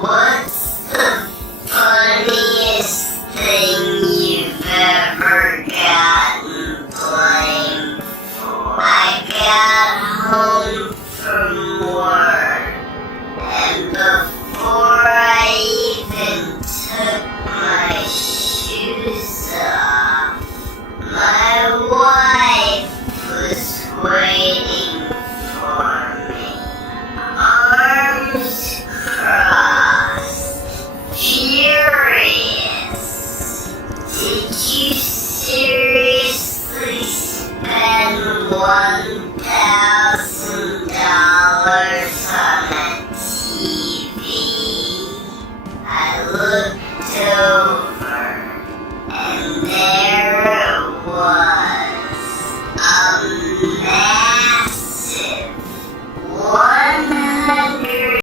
What's the funniest thing you've ever gotten blamed for? I got home from work and the